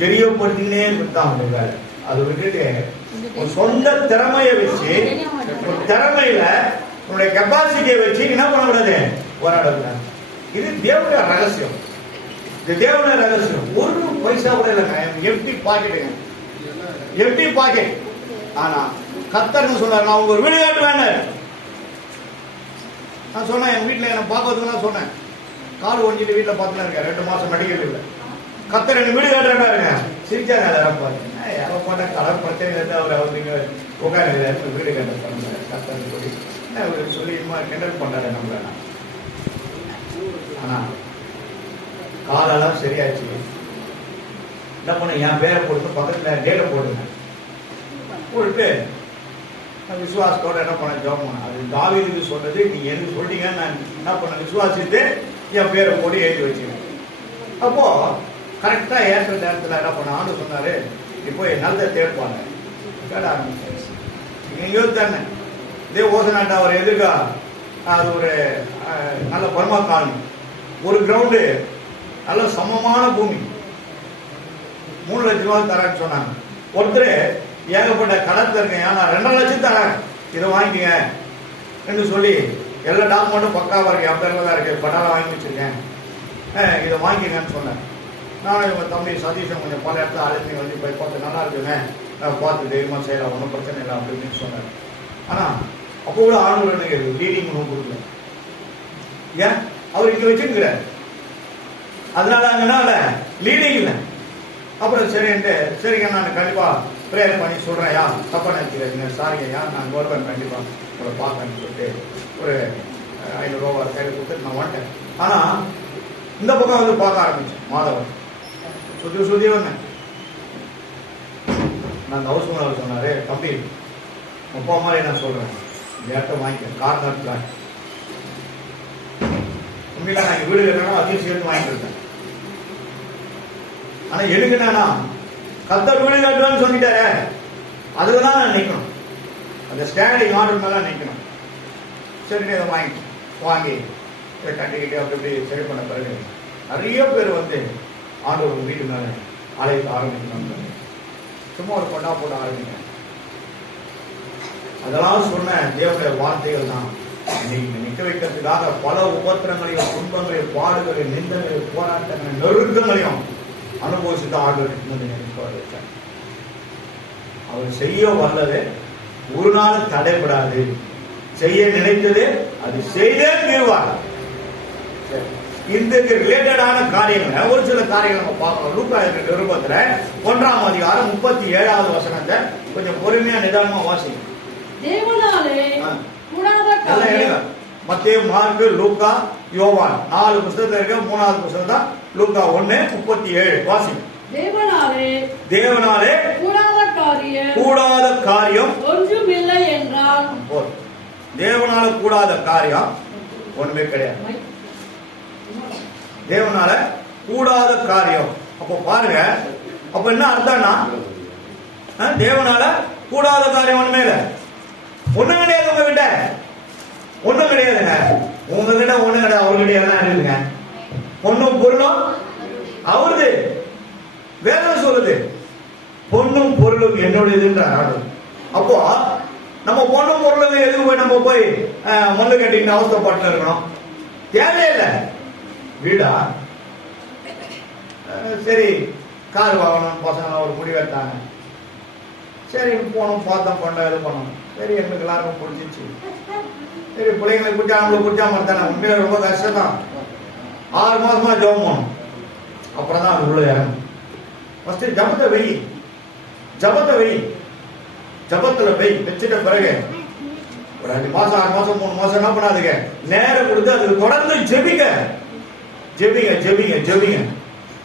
தெரியப்படுத்தினே இருந்தாங்க. அதை விட்டுட்டு ஒரு சொந்த திறமையை வச்சு, ஒரு திறமையில உன்னுடைய கெப்பாசிட்டியை வச்சு என்ன பண்ணக்கூடாது, போராடக்கூடாது. இது தேவனுடைய ரகசியம். இது தேவனுடைய ரகசியம். ஒரு பைசா கூட இல்லைங்க, எம்டி பாக்கெட்டுங்க, எம்டி பாக்கெட். ஆனா கர்த்தர்னு சொன்னார், நான் உங்க ஒரு வீடு காட்டுவேன். நான் சொன்னேன், என் வீட்டுல என்ன பார்க்கறதுக்கு சொன்னேன், கால் ஒஞ்சிட்டு வீட்டுல பார்த்துலாம் இருக்கேன், 2 மாசம் மெடிக்கல் இல்லை. கர்த்தர் என்ன வீடு காட்டுறாருங்க. சிரிச்சாங்க எல்லாரும் பார்த்து, யாரோ போட்ட கலர் பிரச்சனை இருந்து அவர் நீங்க உட்காந்து வீடு கட்ட பண்ணுங்க கர்த்தர் சொல்லி சொல்லி கிண்டல் பண்றாரு நம்மள. ஆனா காலெல்லாம் சரியாச்சு. என்ன பண்ண, என் பேரை போட்டு பக்கத்துல டேல போடுங்க, போட்டு விசுவாசத்தோட என்ன பண்ண ஜெபம் பண்ண. அது தாவீதுக்கு சொன்னது, நீங்க எனக்கு சொல்றீங்க, நான் என்ன பண்ண விசுவாசிட்டு என் பேரை போட்டு எழுதி வச்சுக்கேன். அப்போ கரெக்டா ஏற்ற நேரத்தில் என்ன பண்ண ஆண்டு சொன்னாரு, இப்போ நல்ல தேர்ப்பாங்க கேட ஆரம்பிச்சாரு. எங்கேயோ தானே இதே ஓசனாட்டா அவர் எதுக்கா, அது ஒரு நல்ல பர்மா காலனி, ஒரு கிரவுண்டு, நல்ல சமமான பூமி, 3 லட்சம் ரூபாய் தரேன்னு சொன்னாங்க. ஒருத்தர் ஏகப்பட்ட கடத்துல இருக்கேன், நான் 2.5 லட்சம் தரேன், இதை வாங்கிக்கங்க என்று சொல்லி எல்லா டாக்குமெண்ட்டும் பக்காவா இருக்கு, என் பேர்ல தான் இருக்கு, பட்டாவை வாங்கி வச்சிருக்கேன், இதை வாங்கிக்கங்கன்னு சொன்னேன். நான் இவங்க தம்பி சதீஷன் கொஞ்சம் பல இடத்துல அழைச்சி வந்து போய் பார்த்து நல்லா இருக்குங்க, பார்த்து தைரியமா செய்யலாம், ஒன்றும் பிரச்சனை இல்லை அப்படின்னு சொன்னார். ஆனா அப்போ கூட ஆளுநர் லீடிங் ஒன்றும் கொடுக்கல. ஏன் அவர் இங்க வச்சிருக்கிறார், அதனால அங்கனால லீடிங் இல்லை. அப்புறம் சரின்ட்டு, சரிங்க நான் கண்டிப்பா ப்ரேயர் பண்ணி சொல்றேன், யா தப்பா நினைச்சுக்கிறீங்க, சாரிங்க, நான் வருவேன் கண்டிப்பா உங்களை பார்க்கறேன்னு சொல்லிட்டு ஒரு 500 ரூபா கையில் கொடுத்துட்டு நான் வந்துட்டேன். ஆனா இந்த பக்கம் வந்து பார்க்க ஆரம்பிச்சேன், மாதவன் சுத்தி வந்தேன். நான் ஹவுஸ் ஓனர் சொன்னாரு, தம்பி அப்பா மாதிரி நான் சொல்றேன், இந்த இடத்த வாங்கிக்க, கார் உண்மையில நான் வீடு கட்டணும் அதையும் சேர்த்து வாங்கிட்டு இருக்கேன். ஆனா எதுக்குன்னா கர்த்தர் வீடு கட்டுவேன்னு சொல்லிட்டாரு, அதுதான் நான் நிற்கணும், அந்த ஸ்டாண்டிங் ஆர்டர் மேல நிற்கணும். சரி இதை வாங்கி கட்டிக்கிட்டு அப்படி சரி பண்ண பிறகு நிறைய பேர் வந்து ஆண்டவர் வீட்டு மேல அழைத்து ஆரம்பிக்கணும். சும்மா ஒரு கொண்டா போட்டு ஆரம்பிங்க. அதெல்லாம் சொன்ன தேவனுடைய வார்த்தைகள் தான் இன்னைக்கு நிற்க வைக்கிறதுக்காக பல உபத்திரங்களையும் துன்பங்களையும் பாடுகளையும் நிந்தங்களையும் போராட்டங்களையும் நெருக்கங்களையும் அனுபவிச்சுட்டு ஆண்டவர் வச்சார். அவர் செய்ய வல்லது ஒரு நாள் தடைபடாது, செய்ய நினைத்தது அது செய்தே தீர்வார். இந்த ரிலேட்டடான காரியங்கள் ஒரு சில காரியங்கள் நம்ம பார்க்கணும். லூக்கா நிருபத்துல 1ஆம் அதிகாரம் 37வது வசனத்தை கொஞ்சம் பொறுமையா நிதானமா வாசிங்க. மத்தேயு, மார்க்கு, லூக்கா, யோவான் 4 புத்தகத்துல இருக்க 3வது புத்தகம் தான் லூக்கா 1:37 வாசிங்க. தேவனாலே கூடாத காரியம் ஒன்றுமில்லை என்றால், தேவனால கூடாத காரியம் ஒண்ணுமே கிடையாது. தேவனால கூடாத காரியம். அப்போ பாருங்க, அப்ப என்ன அர்த்தம்னா, தேவனால கூடாத காரியம் ஒண்ணுமே இல்லை. ஒண்ணும் கிடையாது உங்ககிட்ட, ஒண்ணும் கிடையாதுங்க. உங்ககிட்ட ஒண்ணும் கிடையாது, அவர்கிட்ட எல்லாம் இருக்குதுங்க. பொண்ணும் பொருளும் அவருது. வேதம் சொல்லுது பொண்ணும் பொருளும் என்னுடையதுன்றார். அப்போ நம்ம பொண்ணும் பொருளும் எதுக்கு போய் நம்ம போய் மல்லு கட்டிட்டு அவஸ்தைப்பட்டு இருக்கணும்? தேவையில்லை. வீடா சரி, கார் வாங்கணும், பசங்க ஒரு முடிவெடுத்தாங்க, சரி போனோம், பார்த்தோம், பண்ணோம், இது பண்ணோம். சரி எங்களுக்கு எல்லாருக்கும் பிடிச்சிச்சு. சரி பிள்ளைங்களுக்கு பிடிச்சா அவங்களுக்கு பிடிச்சா மாதிரி தானே. உண்மையில ரொம்ப கஷ்டம் தான். 6 மாசமா ஜெபம் பண்ணணும், அப்புறம் தான் அது உள்ள இறங்கும். ஃபர்ஸ்ட் ஜபத்தை வெயி, ஜபத்துல வச்சுட்ட பிறகு ஒரு 5 மாசம் 6 மாசம் 3 மாசம் என்ன பண்ணாதுங்க, நேரம் கொடுத்து அதுக்கு தொடர்ந்து ஜெபிங்க.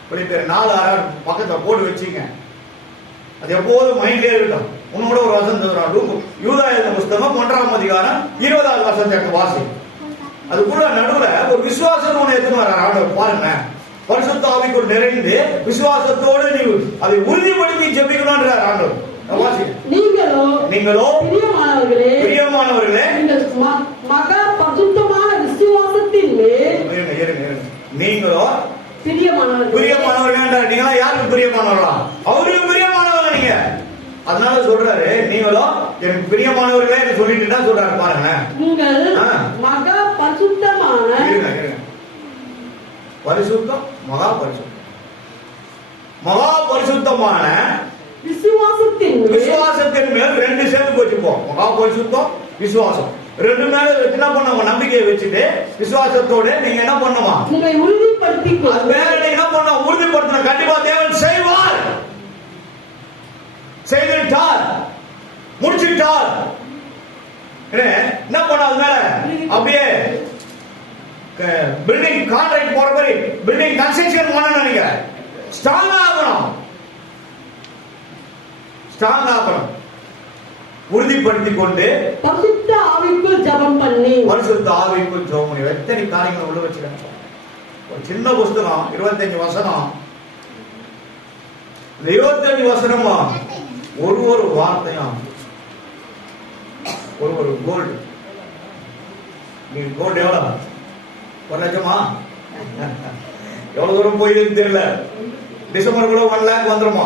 இப்படி பேர் 4-6 பக்கத்தை போட்டு வச்சுங்க. அது எப்போதும் மைண்ட்லயே இருக்கட்டும். உன்னோட ஒரு வசனம் சொல்றான், யூதா எழுதின புத்தகம் 1ஆம் அதிகாரம் 20வது வசனத்தை வாசி. அதுக்குள்ள நடுவுல ஒரு விசுவாசம் ஒண்ணு எடுத்துன்னு வர்றாரு ஆண்டவர். பாருங்க, பரிசுத்த ஆவிக்குள் நிறைந்து விசுவாசத்தோடு நீ அதை உறுதிப்படுத்தி ஜெபிக்கணும்ன்றார் ஆண்டவர். நீங்களோ பிரியமானவர்களே மகா பரிசுத்தமான விசுவாசத்தின் மேல், நீங்களோ பிரியமானவர்கள். நீங்களா யாருக்கு பிரியமானவர்களா? அவருக்கு பிரியமானவங்க நீங்க. அதனால சொல்றாரு, நீங்களும் எனக்கு பிரியமானவர்களே என்று சொல்லிட்டு தான் சொல்றாரு பாருங்க. உங்கள் மகா பரிசுத்தமான பரிசுத்தம், மகா பரிசுத்தம், மகா பரிசுத்தமான விசுவாசத்தின் மேல் ரெண்டு சேர்ந்து போச்சுப்போம். மகா பரிசுத்தம், விசுவாசம் ரெண்டு மேல என்ன பண்ணுவோம்? நம்பிக்கையை வச்சுட்டு விசுவாசத்தோட நீங்க என்ன பண்ணுமா? உங்களை உறுதிப்படுத்தி அது மேல நீங்க என்ன பண்ணணும்? உறுதிப்படுத்தணும். கண்டிப்பா தேவன் செய்வார், செய்துட்டார், முடிச்சிட்டார். என்ன பண்ண? அது மேல அப்படியே பில்டிங் கான்ட்ராக்ட் போற மாதிரி பில்டிங் கன்ஸ்ட்ரக்ஷன் பண்ணணும். நீங்க ஸ்ட்ராங் ஆகணும், ஸ்ட்ராங் ஆகணும். உறுதிப்படுத்திக் கொண்டு பரிசுத்த ஆவிக்குள் ஜெபம் பண்ணி, பரிசுத்த ஆவிக்குள் ஜெபம் பண்ணி. எத்தனை காரியங்களை உள்ள வச்சிருக்காங்க. ஒரு சின்ன புஸ்தகம் 25 வசனம். 25 வசனமா ஒரு வார்த்தையும் ஒரு கோல்டு. நீங்க கோல்டு எவ்வளவு? 1 லட்சமா? எவ்வளவு தூரம் போயிடுன்னு தெரியல. டிசம்பருக்குள்ள 1 லேக் வந்துருமா?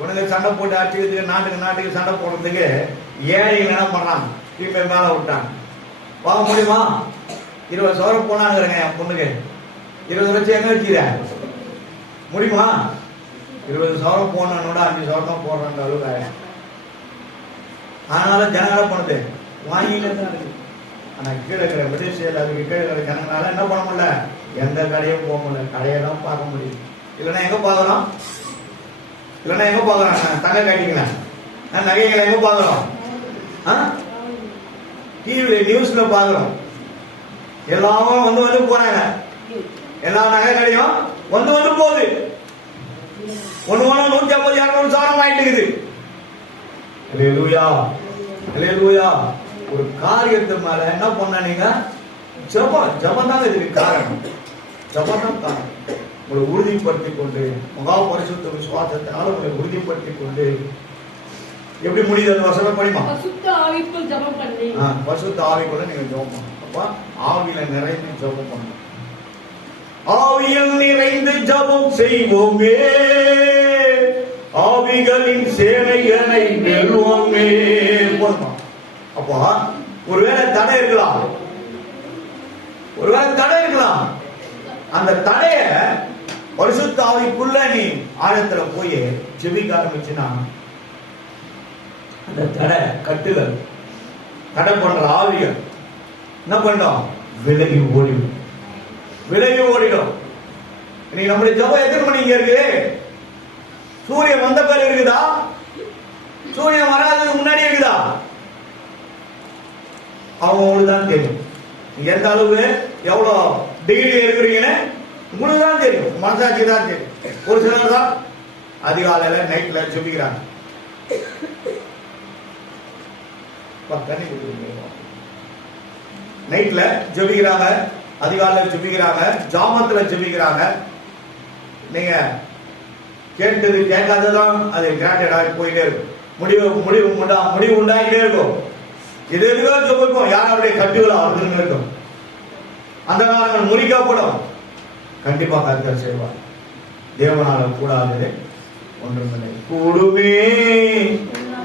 உனக்கு சண்டை போட்டு அடிச்சுக்கிறதுக்கு, நாட்டுக்கு சண்டை போடுறதுக்கு ஏழைகள் என்ன பண்றாங்க? தீமை மேல விட்டாங்க. வாங்க முடியுமா? 20 சவரம் போனாங்கிறங்க என் பொண்ணுக்கு. 20 லட்சம் எங்க வச்சுக்கிற முடியுமா? 20 சவரம் போனோட 5 சவரம் தான் போடுறாங்க அளவுக்கு. அதனால ஜனங்களை பண்ணுது வாங்கிட்டு தான் இருக்கு. ஆனா கீழே இருக்கிற விதேசியல் அதுக்கு கீழே இருக்கிற ஜனங்களால என்ன பண்ண முடியல? எந்த கடையும் போக முடியல. கடையெல்லாம் பார்க்க முடியும். இல்லைன்னா எங்க பார்க்கலாம்? இல்லைன்னா எங்க பார்க்கலாம்? தங்க காட்டிங்களா? நகைகளை எங்க பார்க்கிறோம்? டிவில நியூஸ்ல பார்க்கிறோம். எல்லாரும் வந்து போறாங்க. எல்லா நகை கடையும் வந்து போகுது. ஒண்ணு 150 200 சவரம் ஆயிட்டு இருக்குது. அல்லேலூயா, அல்லேலூயா. ஒரு காரியத்து மேல என்ன பண்ண? நீங்க ஜபம் தான் இதுக்கு காரணம். ஜபம் தான் காரணம். உங்களை உறுதிப்படுத்திக் கொண்டு, மகா பரிசுத்த விசுவாசத்தினால உங்களை உறுதிப்படுத்திக் கொண்டு. எப்படி முடியுது அந்த வசனம்? படிமா. பரிசுத்த ஆவிக்குள் ஜெபம் பண்ணி. பரிசுத்த ஆவிக்குள்ள நீங்க ஜெபம் பண்ணணும். அப்ப ஆவியில நிறைந்து ஜெபம் பண்ணணும். ஆவியில் நிறைந்து ஜெபம் செய்வோமே, ஆவிகளின் சேனைகளை வெல்வோமே. போதுமா? அப்போ ஒருவேளை தடை இருக்கலாம், ஒருவேளை தடை இருக்கலாம். அந்த தடைய பரிசுத்த ஆவிக்குள்ள நீ ஆழத்துல போய் ஜெபிக்க ஆரம்பிச்சுன்னா அந்த தடை கட்டுகள், தடை பண்ற ஆவிகள் என்ன பண்ணோம்? விலகி ஓடிடும், விலகி ஓடிடும். இன்னைக்கு நம்முடைய ஜெபம் எத்தனை மணி இங்க இருக்குது? சூரியன் வந்த பேர் இருக்குதா? சூரியன் வராததுக்கு முன்னாடி இருக்குதா? அவங்களுக்கு தான் தெரியும் எந்த அளவு எவ்வளவு டிகிரி இருக்கிறீங்கன்னு உங்களுக்கு தான் தெரியும், மனசாட்சி தான் தெரியும். ஒரு சிலர் தான் அதிகாலையில நைட்ல ஜெபிக்கிறாங்க. நைட்ல ஜெபிக்கிறாங்க, அதிகாலையில ஜெபிக்கிறாங்க, ஜாமத்துல ஜெபிக்கிறாங்க. நீங்க கேட்டது கேட்காததான் அது கிராண்டடா போயிட்டே இருக்கும். முடிவு உண்டாகிட்டே இருக்கும். இது எதுக்கோ ஜெபிப்போம், யாருடைய கட்டுகளா வந்து இருக்கும். அந்த காலங்கள் முறிக்கப்படும். கண்டிப்பா கர்த்தர் செய்வார். தேவனால கூடாது ஒன்றுமில்லை. கூடுமே,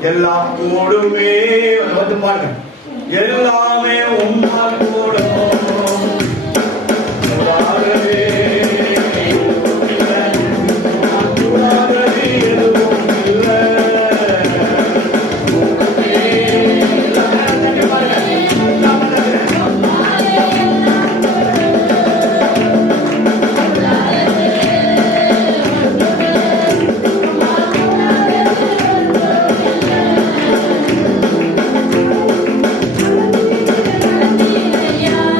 எல்லாம் கூடுமே. வந்து பாருங்க, எல்லாமே உம்மால் கூடும். Yeah.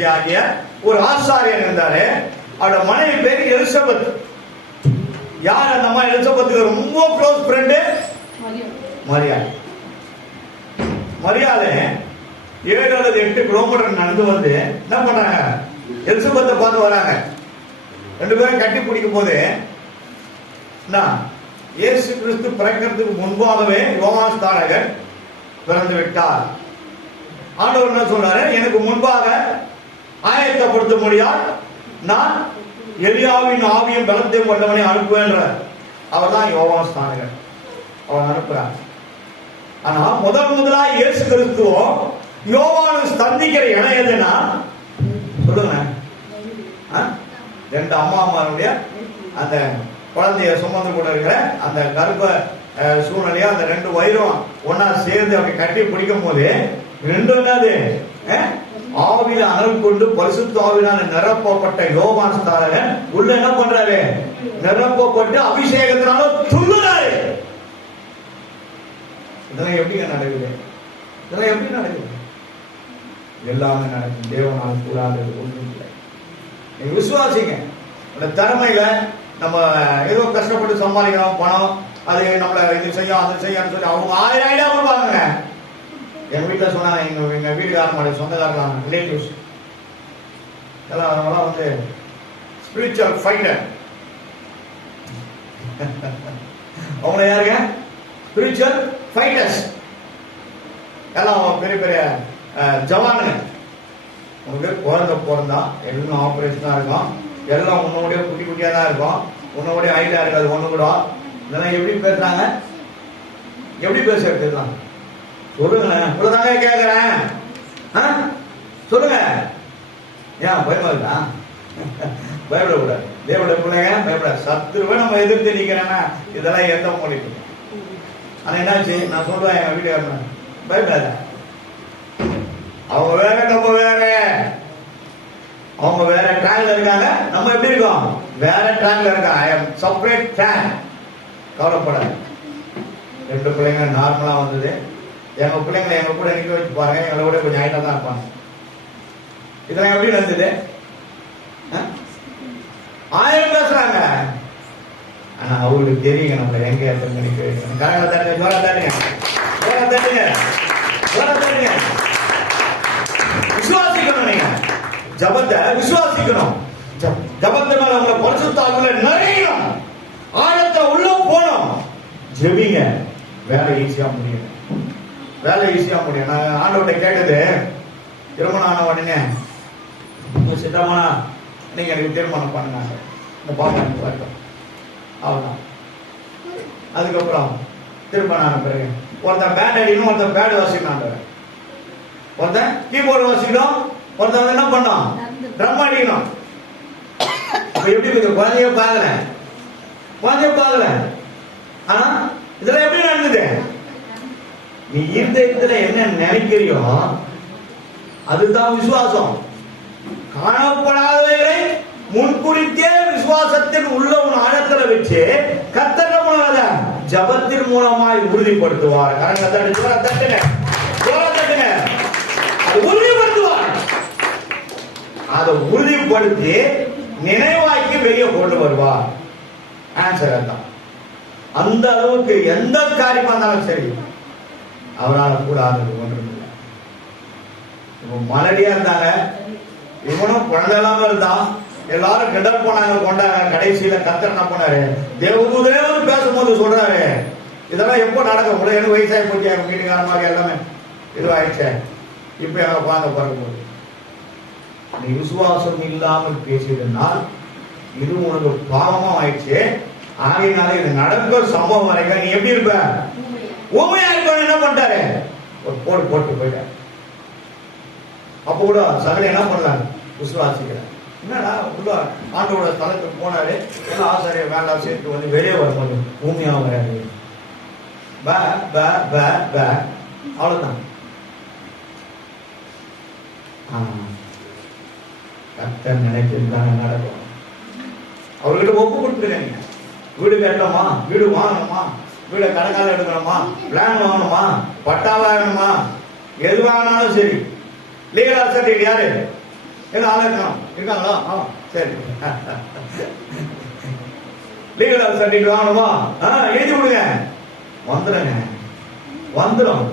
தீர்க்கதரிசி ஆகிய ஒரு ஆசாரியன் இருந்தாரு. அவரோட மனைவி பேரு எலிசபெத். யார் அந்த அம்மா? எலிசபெத்துக்கு ரொம்ப க்ளோஸ் ஃப்ரெண்டு மரியாள். மரியாதை 7 அல்லது 8 கிலோமீட்டர் நடந்து வந்து என்ன பண்றாங்க? எலிசபெத்தை பார்த்து வராங்க. 2 பேரும் கட்டி பிடிக்கும் போது இயேசு கிறிஸ்து பிறக்கிறதுக்கு முன்பாகவே யோவான் ஸ்நானகர் பிறந்து விட்டார். ஆண்டவர் என்ன சொல்றாரு? எனக்கு முன்பாக ஆயத்தப்படுத்த முடியாது, நான் எலியாவின் ஆவியும் பலத்தையும் கொண்டவனை அனுப்புவேன்ற. அவர் தான் யோவான் ஸ்நானகர். அவர் அனுப்புறார். ஆனா முதலா இயேசு கிறிஸ்துவும் யோவானு சந்திக்கிற இடம் எதுன்னா சொல்லுங்க. 2 அம்மாமாருடைய அந்த குழந்தைய சுமந்து கூட இருக்கிற அந்த கர்ப்ப சூழ்நிலையா அந்த 2 வயிறும் ஒன்னா சேர்ந்து அப்படி கட்டி பிடிக்கும் போது 2 என்னது? ஆவியில அனல் கொண்டு பரிசுத்த ஆவியினால நிரப்பப்பட்ட யோவான் ஸ்நானகர் உள்ள என்ன பண்றாரு? நிரப்பப்பட்டு அபிஷேகத்தினால துள்ளுறாரு. இதெல்லாம் எப்படிங்க நடக்குது? இதெல்லாம் எப்படி நடக்குது? எல்லாமே நடக்கும். தேவனால் கூடாதது ஒன்றும் இல்லை. நீங்க விசுவாசிங்க. அந்த திறமையில நம்ம ஏதோ கஷ்டப்பட்டு சம்பாதிக்கிறோம், பணம் அது நம்மள இது செய்யும் அது செய்யும் சொல்லி அவங்க 1000 ஐடியா கொடுப்பாங்க. எங்க வீட்டில் சொன்னாங்க, எங்க வீட்டுக்காரங்க சொந்தக்காரங்க ரிலேட்டிவ்ஸ் எல்லாம் அவங்களாம் வந்து ஸ்பிரிச்சுவல் ஃபைட்டர். அவங்கள யாருங்க? Spiritual fighters. எல்லாம் பெரிய பெரிய ஜவானுங்க. உங்களுக்கு குழந்தை பிறந்தா எல்லாம் ஆப்ரேஷனா இருக்கும், எல்லாம் உன்னோடைய குட்டி குட்டியா தான் இருக்கும், உன்னோடைய ஹைட்டா இருக்காது ஒண்ணு கூட. இதெல்லாம் எப்படி பேசுறாங்க? எப்படி பேச எடுத்துக்கலாம் சொல்லுங்களேன். இவ்வளவுதாங்க கேட்கிறேன். சொல்லுங்க. ஏன் பயமா இருக்கா? பயப்படக்கூடாது. தேவனுடைய பிள்ளைங்க பயப்படாது. சத்துருவை நம்ம எதிர்த்து நிக்கிறேன்னா இதெல்லாம் எந்த மொழிக்கு. ஆனா என்னாச்சு? நான் சொல்றேன் எங்க வீட்டுக்காரன் பயப்படாத. அவங்க வேற நம்ம வேற. அவங்க வேற ட்ராக்ல இருக்காங்க, நம்ம எப்படி இருக்கோம்? வேற ட்ராக்ல இருக்காங்க. ஐ அம் செப்பரேட் ட்ராக். கவலைப்படாது. 2 பிள்ளைங்க நார்மலா வந்தது. எங்க பிள்ளைங்களை எங்க கூட நிக்க வச்சு பாருங்க, எங்களை விட கொஞ்சம் ஹைட்டா தான் இருப்பாங்க. இதெல்லாம் எப்படி நடந்தது? 1000 பேசுறாங்க. ஆனா அவங்களுக்கு தெரியுங்க நம்மள எங்க இடத்துல நிக்க வைக்கணும். கரங்களை தட்டுங்க, ஜோரா தட்டுங்க, ஜோரா தட்டுங்க, ஜோரா தட்டுங்க. விசுவாசிக்கணும். நீங்க ஜபத்தை விசுவாசிக்கணும். ஜபத்தை மேல உங்களை பரிசுத்த ஆவியில நிறையணும். ஆழத்தை உள்ள போகணும். ஜெபிங்க. வேலை ஈஸியா முடியும். வேலை ஈஸியா முடியும். நான் ஆண்டவர்கிட்ட கேட்டது, திருமணம் ஆன உடனே சித்தமா நீங்க எனக்கு திருமணம் பண்ணாங்க, இந்த பாப்பா எனக்கு வரட்டும் அவ்வளவுதான். அதுக்கப்புறம் திருமணம் ஆன பிறகு ஒருத்தன் பேண்ட் அடிக்கணும், ஒருத்தன் பேட் வாசிக்கணும், ஒருத்தன் கீபோர்டு வாசிக்கணும், ஒருத்தன் என்ன பண்ணோம் ட்ரம் அடிக்கணும். எப்படி இருக்கு? குழந்தைய பார்க்கல, குழந்தைய பார்க்கல. ஆனா இதெல்லாம் எப்படி நடந்தது? நீ இருதயத்துல என்ன நினைக்கிறியோ அதுதான் விசுவாசம். காணப்படாதவர்களை முன்குறித்தே விசுவாசத்தின் உள்ள உன் ஆழத்துல வச்சு கர்த்தர் மூலமாக ஜபத்தின் மூலமாய் உறுதிப்படுத்துவார். தட்டுங்க, அது உறுதிப்படுத்துவார். அதை உறுதிப்படுத்தி நினைவாக்கி வெளியே கொண்டு வருவார். ஆன்சர் அதான். அந்த அளவுக்கு எந்த காரியமா இருந்தாலும் சரி அவரால் கூடாதது ஒன்றும் இல்லை. மலடியா இருந்தாங்க, இவனும் குழந்தை இல்லாம இருந்தான், எல்லாரும் கிண்டல் போனாங்க, கொண்டாங்க. கடைசியில கர்த்தர் என்ன பண்ணாரு? தேவதூதரே வந்து பேசும்போது சொல்றாரு, இதெல்லாம் எப்போ நடக்க முடியும்? எனக்கு வயசாகி போச்சு, எங்க வீட்டுக்காரமாக எல்லாமே இதுவாயிடுச்சு, இப்ப எங்க குழந்தை பிறக்க போகுது. நீ விசுவாசம் இல்லாமல் பேசியதுனால் இது உனக்கு பாவமா ஆயிடுச்சு. ஆகையினால இது நடக்கிற சம்பவம் வரைக்கும் நீ எப்படி இருப்ப? ஊமையா இருப்ப. என்ன பண்ணிட்டாரு? ஒரு போடு போட்டு போயிட்டாரு. அப்ப கூட சகல என்ன பண்ணலாரு? விசுவாசிக்கிறார். என்னடா உள்ள ஆண்டோட ஸ்தலத்துக்கு போனாரு, எல்லாம் ஆசாரிய வேண்டாம் சேர்த்து வந்து வெளியே வரும்போது ஊமையா வராது. அவ்வளவுதான். கர்த்தர் நினைச்சிருந்தாங்க நடக்கும். அவர்கிட்ட ஒப்பு கொடுத்துருங்க. வீடு கட்டணுமா, வீடு வாங்கணுமா, வீடை கணக்கால எடுக்கணுமா, பிளான் வாங்கணுமா, பட்டா வாங்கணுமா, எது வாங்கினாலும் சரி, லீகல் சர்டிஃபிகேட் யாரு? என்ன ஆளா இருக்கணும் இருக்காங்களா? சரி. லீகல் சர்டிஃபிகேட் வாங்கணுமா? எழுதி கொடுங்க, வந்துடுங்க, வந்துடும்.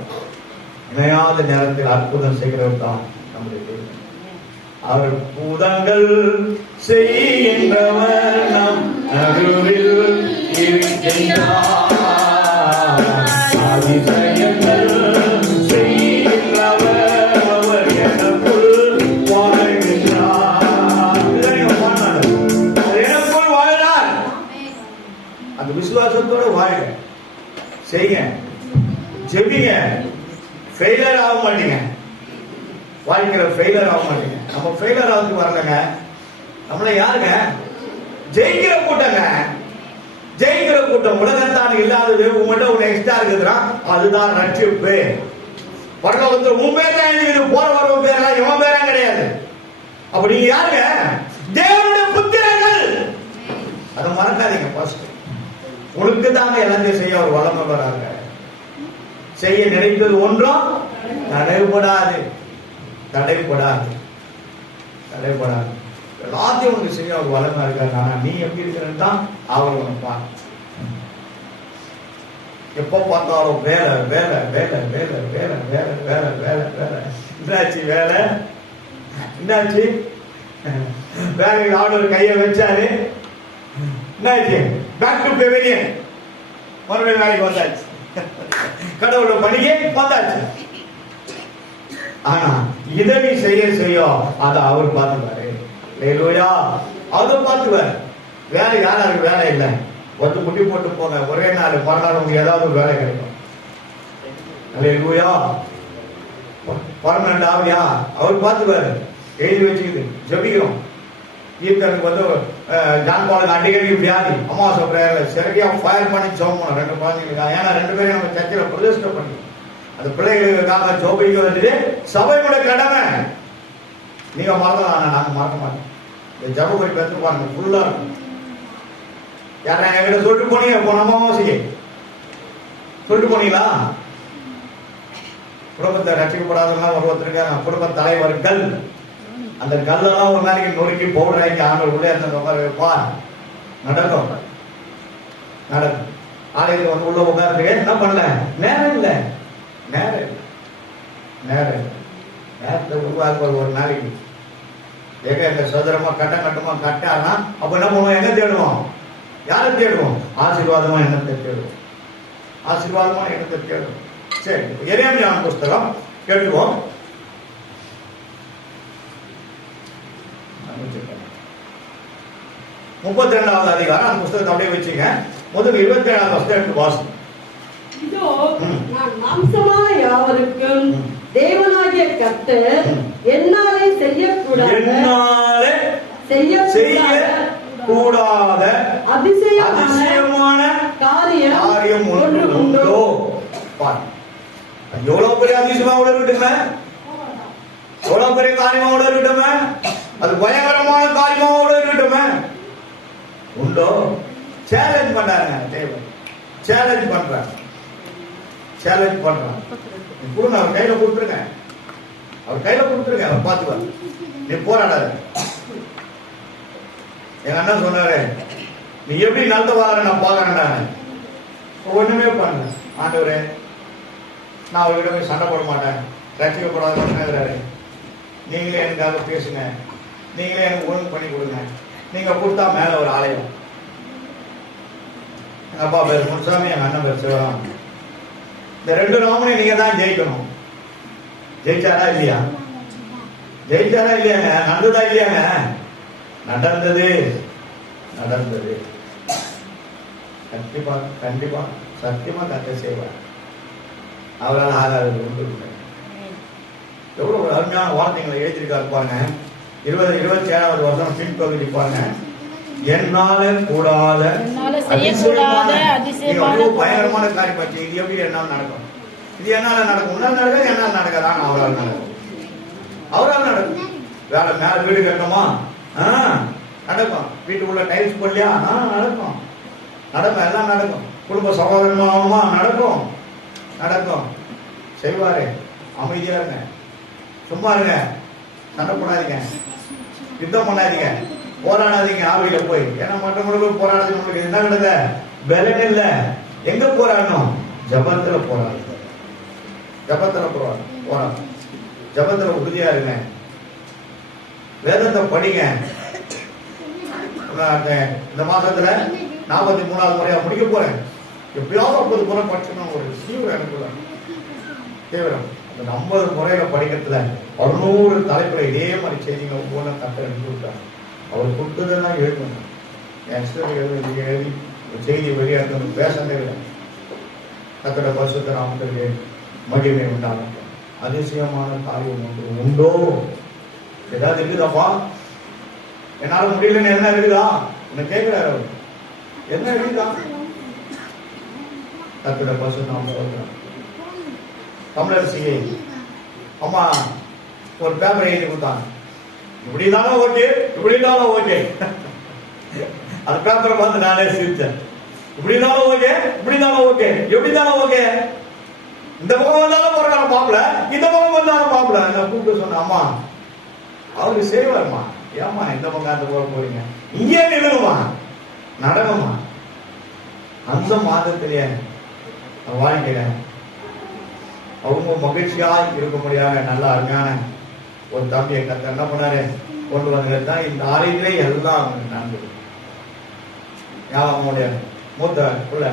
இணையாத நேரத்தில் அற்புதம் செய்கிறவர் தான் நம்முடைய தேவன். அற்புதங்கள் செய்கின்றவர் நம் நடுவில் இருக்கின்றார். அதிசயங்கள் செய்கின்றவர் அவர் எனக்குள் வாழ்கின்றார். எனக்குள் வாழ்கிறார். அந்த விசுவாசத்தோட வாழுங்க, செய்யுங்க, ஜெபிங்க. ஃபெயிலியர் ஆக மாட்டீங்க, வாழ்க்கையில ஃபெயிலியர் ஆக மாட்டீங்க. நம்ம ஃபெயிலியர் ஆகுது வரலங்க, நம்மள யாருங்க? ஜெயிக்கிற கூட்டங்க, ஜெயிக்கிற கூட்டம். உலகத்தான் இல்லாதது உங்கள்கிட்ட ஒண்ணு எக்ஸ்ட்ரா இருக்குதுன்னா அதுதான் ரட்சிப்பு. பரலோகத்தில் உன் பேர் தான் எழுதிது, போற வரவன் பேர்லாம் இவன் பேரா கிடையாது. அப்ப நீங்க யாருங்க? தேவனுடைய புத்திரர்கள். அதை மறக்காதீங்க. ஃபர்ஸ்ட் உனக்கு தாங்க எல்லாத்தையும் செய்ய ஒரு வல்லமை வராங்க. செய்ய நினைத்தது ஒன்றும் தடைபடாது, தடைபடாது, தடைபடாது. எல்லாத்தையும் உனக்கு செய்ய ஒரு வல்லமை இருக்காரு. ஆனா நீ எப்படி இருக்கிறன்னு தான் அவர் உனக்கு பார்க்க. எப்ப பார்த்தாலும் வேலை வேலை வேலை வேலை வேலை வேலை வேலை வேலை வேலை. என்னாச்சு வேலை? என்னாச்சு வேலையில் ஆர்டர் கையை வச்சாரு, என்னாச்சு? பேக் டு பெவிலியன், மறுபடியும் வேலைக்கு வந்தாச்சு, கடவுளோட பணியே வந்தாச்சு. ஆனா இதை நீ செய்ய செய்ய அதை அவர் பார்த்துப்பாரு. அல்லேலூயா, அவர் பார்த்துப்பாரு. வேலை யாருக்கு வேலை இல்லை, ஒத்து முட்டி போட்டு போங்க, ஒரே நாள் மறுநாள் உங்களுக்கு ஏதாவது ஒரு வேலை கிடைக்கும். அல்லேலூயா, பர்மனன்ட் ஆவியா அவர் பார்த்துப்பாரு. எழுதி வச்சுக்குது, ஜபிக்கிறோம். ஈர்த்தனுக்கு வந்து ஜான் பாலுக்கு அடிக்கடி வியாதி, அமாவாசை பிரேயர்ல சரியா ஃபயர் பண்ணி ஜோம் பண்ணோம் 2 குழந்தைங்களுக்காக. ஏன்னா 2 பேரும் நம்ம சர்ச்சில் பிரதிஷ்டை பண்ணி அந்த பிள்ளைகளுக்காக ஜோபிக்க வேண்டியது சபையோட கடமை. நீங்க மறந்தலாம், நாங்க மறக்க மாட்டோம். இந்த ஜப குறிப்பு எடுத்து பாருங்க, ஃபுல்லா இருக்கும். யாரா என்கிட்ட சொல்லிட்டு போனீங்க? போன அமாவாசைக்கு சொல்லிட்டு போனீங்களா? குடும்பத்தை ரசிக்கப்படாதவங்க ஒருத்தருக்காங்க, குடும்ப தலைவர்கள். அந்த கல்லெல்லாம் ஒரு நாளைக்கு நொறுக்கி பவுடராக்கி ஆண்டவர் உள்ளே இருந்த உட்கார வைப்பா. நடக்கும், நடக்கும். ஆலயத்தில் வந்து உள்ள உட்கார்ந்து என்ன பண்ணல, நேரம் இல்லை, நேரம் இல்லை, நேரம் இல்லை. நேரத்தை உருவாக்குவது ஒரு நாளைக்கு எங்க எங்க சதுரமா கட்டம் கட்டுமா கட்டானா அப்ப என்ன பண்ணுவோம்? எங்க தேடுவோம்? யாரை தேடுவோம்? ஆசீர்வாதமா எண்ணத்தை தேடுவோம், ஆசீர்வாதமா எண்ணத்தை தேடுவோம். சரி, எரேமியா புஸ்தகம் கேட்டுவோம். 32வது அதிகாரம். அந்த புஸ்தகத்தை அப்படியே வச்சுங்க. முதல் 27வது வசனத்தை வாசி. இதோ நான் மாம்சமான யாவருக்கும் தேவனாகிய கர்த்தர் என்னாலே செய்யக்கூடாத அதிசயமான காரியம் ஒன்று உண்டோ? எவ்வளவு பெரிய அதிசயமா இருக்கட்டுமே, எவ்வளவு பெரிய காரியமா இருக்கட்டுமே, அது பயங்கரமான காரியமா இருக்கட்டுமே, உண்டோ? சேலஞ்ச் பண்றாங்க தேவன், சேலஞ்ச் பண்றாங்க, சேலஞ்ச் பண்றாங்க. கொடுங்க, அவர் கையில கொடுத்துருங்க, அவர் கையில கொடுத்துருங்க, அவர் பார்த்துவார். நீ போராடாத. எங்க அண்ணா சொன்னாரு, நீ எப்படி நல்ல வார நான் பாக்குறேன்டா. ஒண்ணுமே பண்ணல. ஆண்டவரே, நான் அவர்கிட்ட போய் சண்டை போட மாட்டேன், ரசிக்கப்படாத. நீங்களே எனக்காக பேசுங்க, நீங்களே எனக்கு ஒழுங்கு பண்ணி கொடுங்க. நீங்க கொடுத்தா மேல ஒரு ஆலயம். எங்க அப்பா பேர் முன்சாமி, எங்க அண்ணன் பேர் சிவராம். இந்த 2 நாமனையும் நீங்க தான் ஜெயிக்கணும். ஜெயிச்சாரா இல்லையா? ஜெயிச்சாரா இல்லையாங்க? நடந்ததா இல்லையாங்க? நடந்தது, நடந்தது. கண்டிப்பா கண்டிப்பா சத்தியமா கத்த செய்வார். அவரால் ஆகாதது ஒன்று இல்லை. எவ்வளவு ஒரு அருமையான வார்த்தைகளை எழுதியிருக்காரு பாருங்க. 27வது வருஷம் பின்பகுதி பாருங்க. என்னால கூடாத பயங்கரமான காரியம் பற்றி இது எப்படி என்னால் நடக்கும்? இது என்னால நடக்கும், உன்னால் நடக்காது, என்னால் நடக்காது. ஆனா அவரால் நடக்கும், அவரால் நடக்கும். வேலை மேல வீடு கட்டணுமா? நடக்கும். வீட்டுக்குள்ள டைல்ஸ் போடலையா? நடக்கும், நடக்கும், எல்லாம் நடக்கும். குடும்ப சகோதரமா ஆகணுமா? நடக்கும், நடக்கும். செய்வாரு. அமைதியா இருங்க, சும்மா இருங்க, சண்டை போடாதீங்க. யுத்தம் பண்ணாதீங்க, போராடாதீங்க ஆவியில போய். ஏன்னா மற்றவங்களுக்கு போய் போராடுறது நம்மளுக்கு என்ன கிடையாது, பலன் இல்ல. எங்க போராடணும்? ஜபத்துல போராடணும். ஜபத்துல போராடணும். ஜபத்துல உறுதியா இருங்க. வேதத்தை படிங்க. இந்த மாசத்துல 43வது முறையா முடிக்க போறேன். எப்பயாவது 50 முறை படிச்சுக்கணும் ஒரு தீவிரம் எனக்குள்ள தீவிரம். அந்த 50 முறையில படிக்கிறதுல 600 தலைப்புல இதே மாதிரி செய்திங்க ஒவ்வொன்றா கட்ட எடுத்து விட்டாங்க. அவர் கொடுத்ததெல்லாம் எழுதணும். என் எழுதி செய்தி வெளியாட்டு பேசவே இல்லை. கத்தோட பரிசுத்த நாமத்திற்கு மகிமை உண்டாகும். அதிசயமான காரியம் ஒன்று உண்டோ? ஏதாவது இருக்குதாப்பா? என்னால முடியலன்னு என்ன இருக்குதா? என்ன கேட்கிறாரு. என்ன இருக்குதா? கத்தோட பரிசுத்த நாம சொல்றான். தமிழரசியை அம்மா ஒரு பேப்பரை எழுதி கொடுத்தாங்க. இப்படி இருந்தாலும் ஓகே, இப்படி இருந்தாலும் ஓகே. அந்த பேப்பரை பார்த்து நானே சிரிச்சேன். இப்படி இருந்தாலும் ஓகே, இப்படி இருந்தாலும் ஓகே, எப்படி இருந்தாலும் ஓகே. இந்த பக்கம் வந்தாலும் போறாங்க பாப்பல, இந்த பக்கம் வந்தாலும் பாப்பல. நான் கூப்பிட்டு சொன்னேன், அம்மா அவரு செய்வாருமா, ஏமா இந்த பக்கம் அந்த போக போறீங்க, இங்கே நிலுமா நடனமா. அந்த மாதத்திலேயே வாழ்க்கையில அவங்க மகிழ்ச்சியா இருக்க முடியாத நல்ல அருமையான ஒரு தம்பியை கத்த என்ன பண்ணாரு கொண்டு வந்ததுதான் இந்த ஆலயத்திலே எல்லாம் நடந்தது. அவங்களுடைய மூத்த பிள்ளை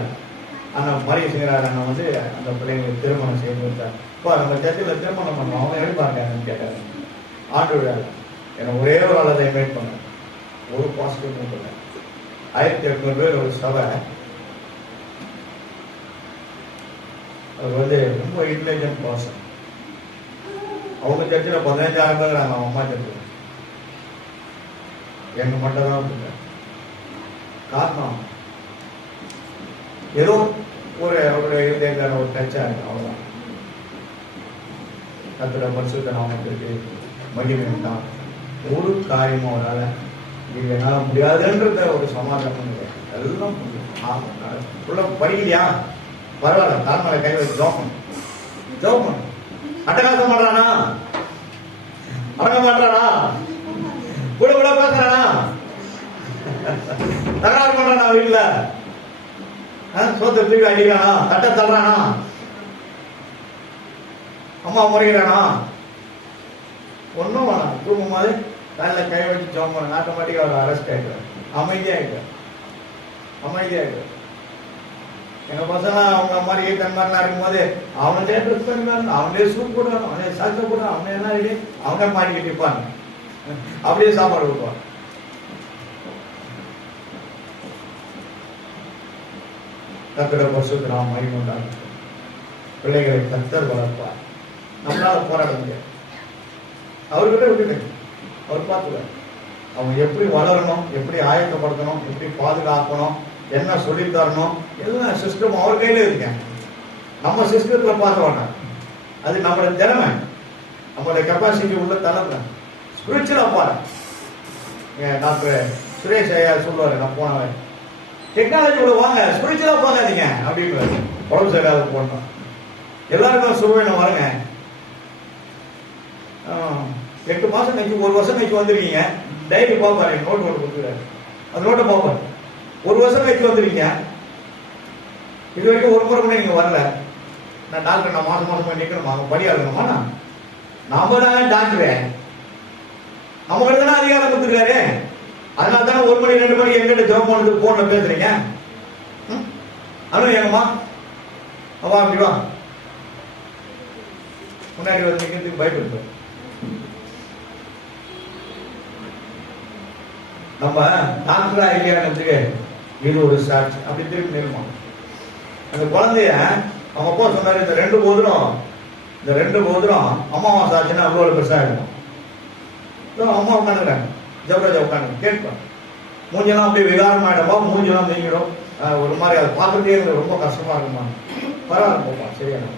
அண்ணன் மரிய சிங்கரார் அண்ணன் வந்து அந்த பிள்ளைங்களுக்கு திருமணம் செய்து கொடுத்தார். இப்போ நம்ம சர்ச்சில் திருமணம் பண்ணோம். அவங்க எடுப்பாங்க கேட்டாரு. ஆண்டு விழாவில் என்னை ஒரே ஒரு ஆளை இன்வைட் பண்ணேன். ஒரு பாசிட்டிவ் மூப்பில் 1800 பேர் ஒரு சபை. அவர் வந்து ரொம்ப இன்டெலிஜென்ட் பர்சன். அவங்க சர்ச்சில் 15,000 பேர் நாங்கள் அவங்க அம்மா சர்ச்சில். எங்க மட்டும் தான் இருக்க காரணம் ஏதோ ஒரு அவருடைய இருதயக்கான ஒரு டச்சா இருக்கு. அவ்வளவுதான். கர்த்தருடைய பரிசுத்த நாமத்திற்கு மகிமை உண்டாகும். ஒரு காரியமும் அவரால் இது என்னால் முடியாதுன்றத ஒரு சமாதானம் இல்லை. எல்லாம் உள்ள படிக்கலையா பரவாயில்ல, தாழ்மலை கை வச்சு ஜோம் அட்டகாசம் பண்றானா, அடங்க மாட்டானா, கூட கூட பேசுறானா, தகராறு பண்றானா, வீட்டுல சோத்தை தூக்கி அடிக்கிறானா, தட்டை தள்ளுறானா, அம்மா முறைகிறானா, ஒன்றும் வேணாம். தூங்கும் போது காலையில் கை வச்சு ஜோம் பண்ண ஆட்டோமேட்டிக்காக அவர் அரெஸ்ட் ஆகிடுவார். அமைதியாகிட்டார். எங்க பசங்க அவங்க மாதிரி தன் மாதிரிலாம் இருக்கும்போது அவனே ட்ரெஸ் பண்ணுவாங்க, அவனே சூப் போடுவாங்க, அவனே சாச்சை போடுவாங்க, அவனே என்ன ரெடி, அவனே மாட்டிக்கிட்டு இருப்பாங்க. அப்படியே சாப்பாடு கொடுப்பாங்க. கர்த்தருடைய பரிசுத்த நாமம் மகிமை உண்டாகட்டும். பிள்ளைகளை கர்த்தர் வளர்ப்பார். நம்மளால போராட முடியாது. அவர்கிட்ட விட்டுட்டு அவர் பார்த்துவார். அவங்க எப்படி வளரணும், எப்படி ஆயத்தப்படுத்தணும், எப்படி பாதுகாக்கணும், என்ன சொல்லி தரணும், எல்லாம் சிஸ்டம் அவர் கையில இருக்கேன். நம்ம சிஸ்டத்துல பார்க்க வேண்டாம். அது நம்மளோட திறமை, நம்மளோட கெப்பாசிட்டி உள்ள தலைமை. ஸ்பிரிச்சுவலா பாரு. டாக்டர் சுரேஷ் ஐயா சொல்லுவாரு, நான் போனவன் டெக்னாலஜி உள்ள வாங்க, ஸ்பிரிச்சுவலா பார்க்காதீங்க அப்படின்னு. உடம்பு சரியாக போடணும். எல்லாருக்கும் சுருவேணும் வருங்க. 8 மாசம் கழிச்சு 1 வருஷம் கழிச்சு வந்துருக்கீங்க. டைரி பார்ப்பாரு, நோட்டு ஒன்று கொடுத்துருக்காரு. அந்த நோட்டை பார்ப்பாரு. 1 வருஷம் கழிச்சு வந்துருக்கீங்க. இது வரைக்கும் ஒரு முறை கூட நீங்க வரல. நான் டாக்டர், நான் மாசம் நிற்கணுமா, அவங்க படியா இருக்கணுமா? நாம தான் டாக்டரு, நம்ம கிட்ட தானே அதிகாரம் கொடுத்துருக்காரு. அதனால தானே 1 மணி 2 மணிக்கு எங்கிட்ட ஜோம் பண்ணது போன்ல பேசுறீங்க. அதுவும் ஏங்கம்மா அவா அப்படி வா முன்னாடி வந்து நிற்கிறதுக்கு பயப்படுத்து. நம்ம டாக்டரா இல்லையானதுக்கு இது ஒரு சாட்சி. அப்படி திருப்பி நிறுமா. அந்த குழந்தைய அவங்க அப்பா சொன்னாரு, இந்த 2 போதும் அம்மாவாசை ஆச்சுன்னா அவ்வளோ பெருசாகிடும். அம்மா உட்காந்துக்கிறாங்க, ஜபராஜா உட்காந்து கேட்பேன். மூஞ்செல்லாம் அப்படியே விகாரமாயிடமா, மூஞ்செல்லாம் நீங்கிடும். ஒரு மாதிரி அதை பார்க்கறதே எனக்கு ரொம்ப கஷ்டமா இருக்குமா. பரவாயில்ல போப்பா, சரியான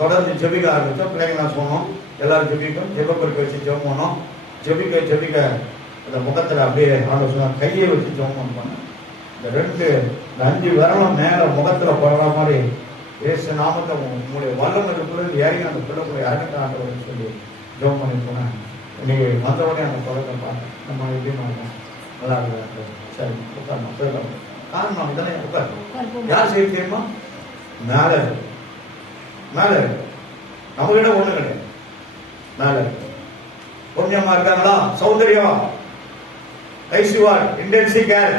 தொடர்ந்து ஜெபிக்க ஆரம்பிச்சோம். பிள்ளைங்களாம் சொன்னோம், எல்லாரும் ஜெபிக்கும், ஜெபப்பொருட்கள் வச்சு ஜெபம் பண்ணோம். ஜெபிக்க அந்த முகத்தில் அப்படியே ஆலோசனை கையை வச்சு ஜெபம் பண்ணாங்க. இந்த 5 விரலும் மேல முகத்துல படுற மாதிரி ஏசு நாமத்தை உங்களுடைய வல்லமைக்குள்ள ஏறி அந்த பிள்ளைக்குள்ள இறங்க ஆண்டவர்னு சொல்லி ஜெபம் பண்ணி போனேன். இன்னைக்கு வந்த உடனே அந்த பழத்தை பார்த்தேன். நம்ம எப்படி மாட்டோம் நல்லா இருக்கு. சரி உட்காரணும் போயிடலாம். காரணம் இதெல்லாம் உட்காரு. யார் செய்ய தெரியுமா? மேல இருக்கு. மேல இருக்கு. நம்ம கிட்ட ஒண்ணு கிடையாது. மேல இருக்கு. பொன்னியம்மா இருக்காங்களா? சௌந்தர்யம், ஐசிவார், இன்டென்சிவ் கேர்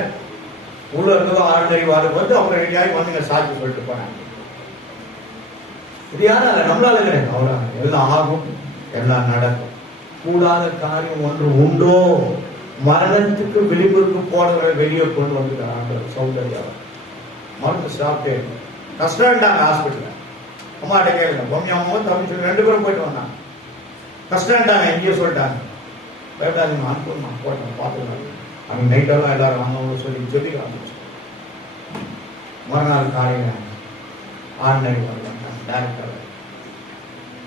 உள்ள இருந்ததோ ஆர்டினரி வார்டு வந்து அவங்க ரெடியாகி வந்துங்க சாட்சி சொல்லிட்டு போனாங்க. இது யாரால? நம்மளால கிடையாது. அவரால் எல்லாம் ஆகும், எல்லாம் நடக்கும். கூடாத காரியம் ஒன்று உண்டோ? மரணத்துக்கு விளிம்புக்கு போனவரை வெளியே கொண்டு வந்துட்டாங்க. சௌந்தர்யா மருந்து சாப்பிட்டு கஷ்டம்ட்டாங்க. ஹாஸ்பிட்டல் அம்மாட்ட கேளுங்க. பொம்மி அம்மாவும் தம்பி சொல்லி 2 பேரும் போயிட்டு வந்தாங்க. கஷ்டம்ட்டாங்க. எங்கேயோ சொல்லிட்டாங்க. பயப்படாதீங்க, அனுப்புமா போட்டோம் பார்த்துக்கலாம். அவங்க நைட்டெல்லாம் எல்லாரும் வாங்க சொல்லி ஆரம்பிச்சு. மறுநாள் காலையில் ஆர்டினரி வரலாம் டேரக்டர்.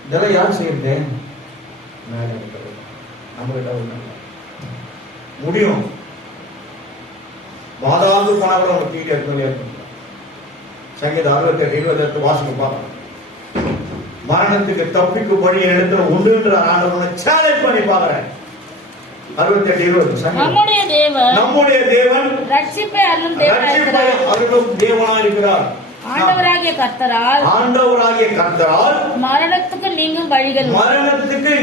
இதெல்லாம் யார் செய்யுது? மேலே இருக்கிறது. நம்மகிட்ட ஒண்ணு முடியும். மாதாவுக்கு போனா கூட அவங்க தீட்டு எடுத்து ஏற்படும். சங்கீதம் 68:20 வாசிக்க பார்க்கலாம். மரணத்துக்கு தப்பிக்கு வழி இடத்துல உண்டுன்ற ஆண்டவனை சேலஞ்ச் பண்ணி பார்க்கிறேன். 68:20 நம்முடைய தேவன் ரட்சிப்பை அருளும் தேவனாய் இருக்கிறார். ஆண்டவராகிய கர்த்தரால் மரணத்துக்கு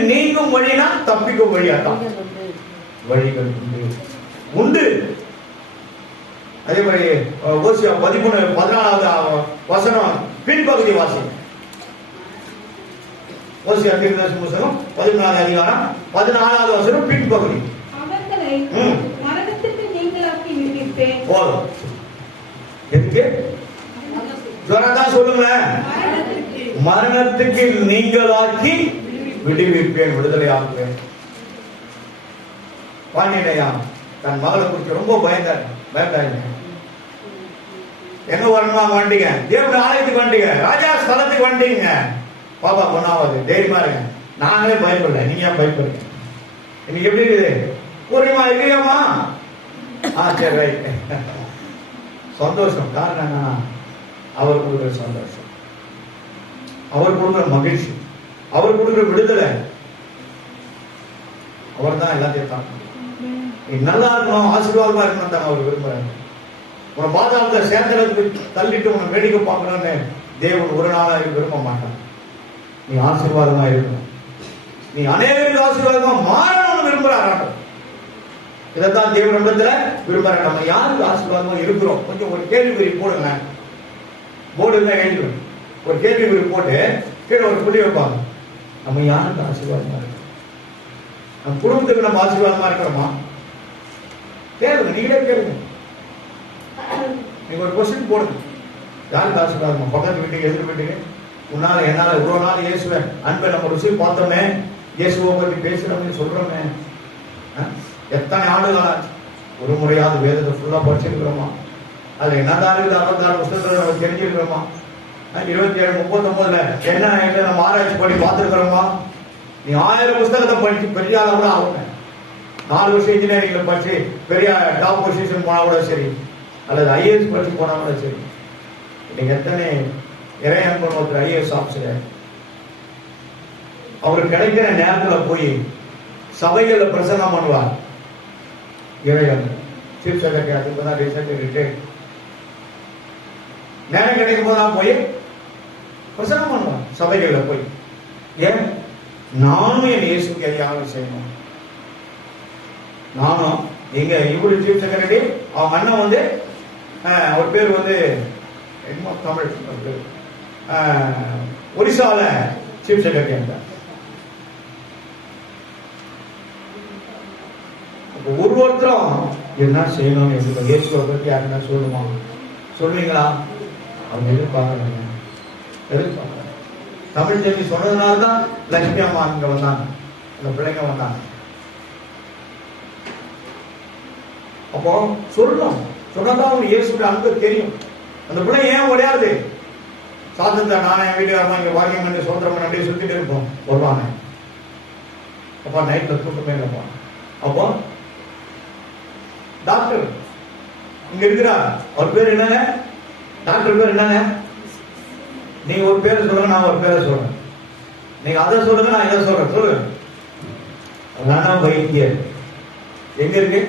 நீங்கும் வழினா தப்பிக்கும் வழியாதான் வழிகள் உண்டு. அதே மாதிரி ஓசியா 13:14 வசனம் பின்பகுதி வாசி. ஓசியா தீர்க்கதரிசி புத்தகம் 14 அதிகாரம் 14 வசனம் பின்பகுதி. மரணத்துக்கு நீங்களாக்கி விடுவிப்பேன். போதும். எதுக்கு? ஜோரதான் சொல்லுங்களேன். மரணத்துக்கு நீங்களாக்கி விடுவிப்பேன், விடுதலை ஆக்குவேன். பாண்டியனையா தன் மகளை குறித்து ரொம்ப பயந்தாங்க. எங்க வரணுமா வண்டிங்க? தேவன் ஆலயத்துக்கு வண்டிங்க, ராஜா ஸ்தலத்துக்கு வண்டிங்க. பாப்பா பொண்ணாவது தைரியமா இருங்க. நாங்களே பயப்படல, நீங்க ஏன் பயப்படுறீங்க? இன்னைக்கு எப்படி இருக்குது? பூர்ணிமா இருக்கிறியாமா? சரி ரைட். சந்தோஷம். காரணம் என்னன்னா அவர் கொடுக்குற சந்தோஷம், அவர் கொடுக்குற மகிழ்ச்சி, அவர் கொடுக்குற விடுதலை. அவர் தான் எல்லாத்தையும் தான். நீ நல்லா இருக்கணும், ஆசீர்வாதமா இருக்கணும் தான் அவர் விரும்புறாங்க. உன பாதாளத்தை சேர்ந்ததுக்கு தள்ளிட்டு உன்னை வேடிக்கை பார்க்கணும்னு தேவன் ஒரு நாளா விரும்ப மாட்டான். நீ ஆசீர்வாதமா இருக்கணும், நீ அநேகருக்கு ஆசீர்வாதமா மாறணும்னு விரும்புறாங்க. இதைத்தான் தேவனிடத்துல விரும்புறாங்க. நம்ம யாருக்கு ஆசீர்வாதமா இருக்கிறோம்? கொஞ்சம் ஒரு கேள்விக்குறி போடுங்க. போர்டு தான் எழுதுவேன். ஒரு கேள்விக்குறி போட்டு கீழே ஒரு புள்ளி வைப்பாங்க. நம்ம யாருக்கு ஆசீர்வாதமா இருக்கோம்? நம்ம குடும்பத்துக்கு நம்ம ஆசீர்வாதமா இருக்கிறோமா? கேளுங்க, நீங்களே கேளுங்க. நீங்க ஒரு கொஸ்டின் போடுங்க. யாருக்கு ஆசீர்வாதமா? பக்கத்து வீட்டுக்கு, எதிர் வீட்டுக்கு, உன்னால என்னால இவ்வளவு நாள் இயேசுவை அன்பை நம்ம ருசி பார்த்தோமே, இயேசுவை பற்றி பேசுறோம்னு சொல்றோமே. எத்தனை ஆண்டுகளா ஒரு முறையாவது வேதத்தை ஃபுல்லா படிச்சிருக்கிறோமா? அதுல என்னதான் இருக்குது? 66 புத்தகத்துல நம்ம தெரிஞ்சிருக்கிறோமா? 27:39 என்ன நம்ம ஆராய்ச்சி பண்ணி பார்த்துருக்கிறோமா? நீ 1000 புத்தகத்தை படிச்சு பெரிய ஆளா கூட ஆகணும். 4 வருஷம் இன்ஜினியரிங்ல படிச்சு பெரிய டாப் பொசிஷன் போனா கூட சரி, அல்லது ஐஏஎஸ் படிச்சு போனா கூட சரி. இன்னைக்கு எத்தனை இறையன் ஒருத்தர் ஐஏஎஸ் ஆஃபீஸர், அவருக்கு கிடைக்கிற நேரத்துல போய் சபைகள்ல பிரசங்கம் பண்ணுவார். இறையன் சீஃப் செக்ரட்டரி, அதுக்கு தான் ரீசெண்ட் ரிட்டையர்ட். நேரம் கிடைக்கும் போதுதான் போய் பிரசங்கம் பண்ணுவார் சபைகள்ல போய். ஏன்? நானும் என் இயேசுக்கு எதையாவது செய்யணும். நானும் எங்க இவரு சீஃப் செக்ரட்டரி, அவங்க அண்ணன் வந்து அவர் பேர் வந்து என்ன தமிழ் பேர், ஒரிசால சீஃப் செக்ரட்டரி இருந்தார். ஒருத்தரும் என்ன செய்யணும், இயேசுவை பத்தி யாருன்னா சொல்லுமா? சொல்லுவீங்களா? அவங்க எதிர்பார்க்கறாங்க. தமிழ் தெரிஞ்சு சொன்னதுனால்தான் லட்சுமி அம்மா இங்க வந்தாங்க, அந்த பிள்ளைங்க வந்தாங்க. அப்போ சொல்லணும், சொன்னதான் அவங்க இயேசுடைய அன்பு தெரியும். அந்த பிள்ளை ஏன் ஓடியாது? சாதத்தை நானே என் வீட்டுக்காரமா இங்க வாக்கியம் பண்ணி சுதந்திரம் அப்படியே சுத்திட்டு இருப்போம். வருவாங்க. அப்பா நைட்ல தூக்கமே இல்லப்பா. அப்போ டாக்டர் இங்க இருக்கிறார், அவர் பேர் என்னங்க? டாக்டர் பேர் என்னங்க? நீங்க ஒரு பேரை சொல்லுங்க, நான் ஒரு பேரை சொல்றேன். நீங்க அதை சொல்லுங்க, நான் இதை சொல்றேன். சொல்லுங்க. ரண வைத்தியர் எங்க இருக்கு?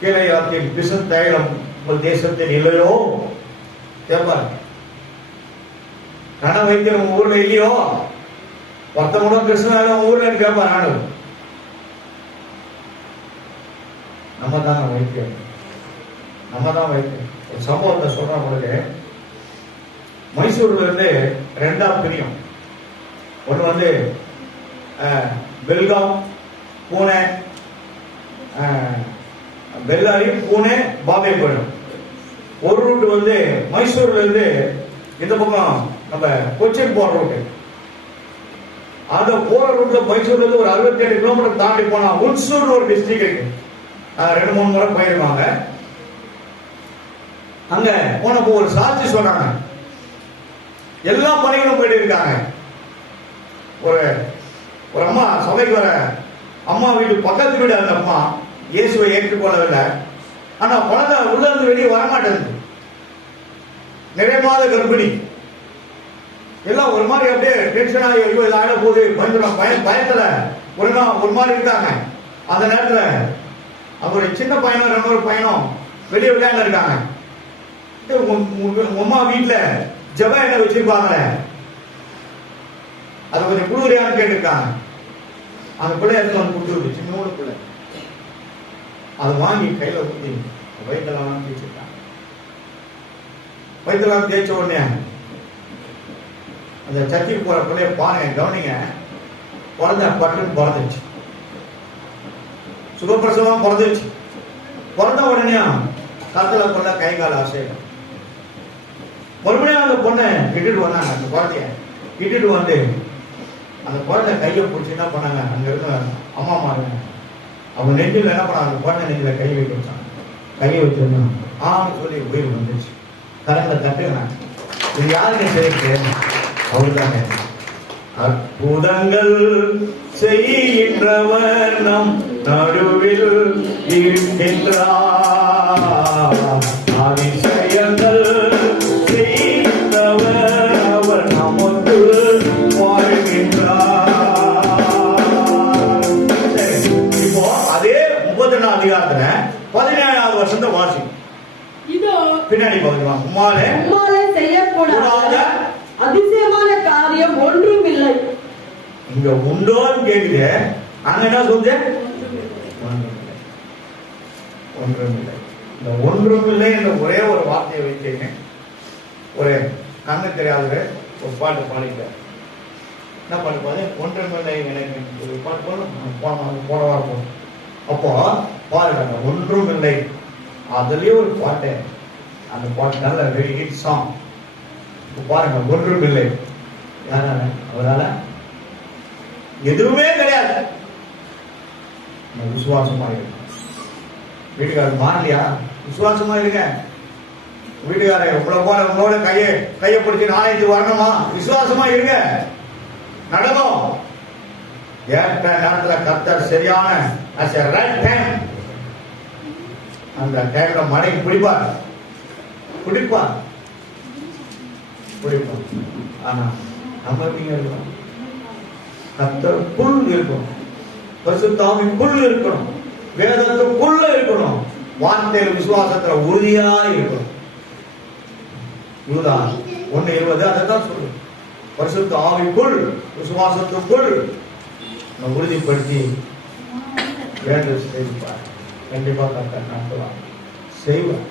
கீழையாத்தின் பிசன் தைலம் உங்கள் தேசத்தில் இல்லையோ கேட்பாரு. ரண வைத்தியர் உங்க ஊர்ல இல்லையோ? ஒருத்தவங்க கிருஷ்ணன் உங்க ஊர்ல கேட்பாரு. ஆண்டு நம்ம தான் வைத்தியம், நம்ம தான் வைத்தியம். ஒரு சம்பவத்தை சொல்ற பொழுது மைசூர்ல இருந்து ரெண்டா பிரியும். ஒன்று வந்து பெல்காம், பூனே, பெல்லாரி, பூனே, பாம்பே போயிடும். ஒரு ரூட் வந்து மைசூர்ல இருந்து இந்த பக்கம் நம்ம கொச்சின் போற ரூட்டு. அந்த போற ரூட்ல மைசூர்ல இருந்து ஒரு 67 கிலோமீட்டர் தாண்டி போனா உன்சூர் ஒரு டிஸ்ட்ரிக்ட் இருக்கு. 2-3 முறை போயிருவாங்க. அங்க போனப்போ ஒரு சாட்சி சொன்னாங்க. எல்லா பணிகளும் போயிட்டு இருக்காங்க. ஒரு அம்மா சபைக்கு வர அம்மா வீட்டு பக்கத்து வீடு. அந்த அம்மா இயேசுவை ஏற்றுக்கொள்ளவில்லை. ஆனா குழந்தை உள்ள இருந்து வெளியே வரமாட்டேங்குது. நிறைய மாத கர்ப்பிணி. எல்லாம் ஒரு மாதிரி அப்படியே டென்ஷன் ஆகி ஐயோ இதை ஆயிட போகுது பயத்துல ஒரு மாதிரி இருக்காங்க. அந்த நேரத்துல அவர் சின்ன பையனும் 2 பையனும் வெளியே விளையாண்டு இருக்காங்க. அம்மா வீட்டுல ஜப எண்ணெய் வச்சிருப்பாங்க, அதை கொஞ்சம் குடுக்குறியான்னு கேட்டிருக்காங்க. அந்த பிள்ளை எடுத்து வந்து கொடுத்துருக்கு, சின்னோட பிள்ளை. அதை வாங்கி கையில ஊற்றி வயிற்றுலாம் தேய்ச்சிருக்காங்க. வயிற்றுலாம் தேய்ச்ச உடனே அந்த சர்ச்சுக்கு போற பிள்ளைய பாருங்க, கவனிங்க. பிறந்த பட்டுன்னு பிறந்துச்சு, சுகப்பிரசவம் பிறந்துச்சு. பிறந்த உடனே கத்துல கொள்ள கை கால அசையும். மறுபடியும் அந்த பொண்ணை இட்டுட்டு வந்தாங்க. அந்த குழந்தைய இட்டுட்டு வந்து அந்த குழந்தை கையை பிடிச்சி என்ன பண்ணாங்க, அங்க இருக்க அம்மா மாருங்க அவங்க நெஞ்சில் என்ன பண்ணாங்க, அந்த குழந்தை நெஞ்சில கை வைக்க வச்சாங்க. கையை வச்சிருந்தாங்க. ஆன்னு சொல்லி உயிர் வந்துச்சு. கரங்களை தட்டுங்க. இது யாருன்னு தெரியுது? அவருதாங்க. அற்புதங்கள் செய்கின்றவர் நம் நடுவில் இருக்கின்றார். அதிசயங்கள் செய்கின்றவர் அவர் நமக்கு வாழ்கின்றார். இப்போ அதே 34 அதிகாரத்துல 17வது வருஷத்தை வாசி. இதோ பின்னாடி பாருங்க. உம்மாலே செய்யக்கூடாத அதிசயமான காரியம் ஒன்றும் இல்லை. இங்க உண்டோன்னு கேக்குது. அங்க என்ன சொல்லுது? ஒன்றுமில்லை. இந்த ஒன்றுமில்லை என்ற ஒரே ஒரு வார்த்தையை வைத்தேன். ஒரு கண்ணு தெரியாத ஒரு பாட்டு பாடிட்டார். என்ன பாட்டு பாடு? ஒன்றுமில்லை எனக்கு ஒரு பாட்டு போன வாரம். அப்போ பாருங்க, ஒன்றுமில்லை. அதுலயே ஒரு பாட்டு. அந்த பாட்டு நல்ல வெரி ஹிட் சாங். பாருங்க, ஒன்றுமில்லை. யாரால? அவரால எதுவுமே கிடையாது. விசுவாசமா இருக்க. வீட்டுக்காரர் மாறலையா? விசுவாசமா இருங்க. வீட்டுக்காரர் உங்களோட கையை பிடிச்சி நாளைக்கு வரணுமா? விசுவாசமா இருங்க. நடக்கும். ஏற்ற நேரத்தில் கர்த்தர் சரியான அந்த டைம்ல மழைக்கு பிடிப்பார். ஆனா நம்ம எப்படிங்க இருக்கணும்? கர்த்தருக்குள் இருக்கணும், பரிசுத்தாவிக்குள் இருக்கணும், வேதத்துக்குள்ள இருக்கணும், வார்த்தையில் விசுவாசத்துல உறுதியா இருக்கணும். யூதா 1:20 அதான் சொல்லு. பரிசுத்த ஆவிக்குள் விசுவாசத்துக்குள் உறுதிப்படுத்தி வேண்டல் செய்வார். கண்டிப்பா கர்த்தர் நடத்துவார், செய்வார்.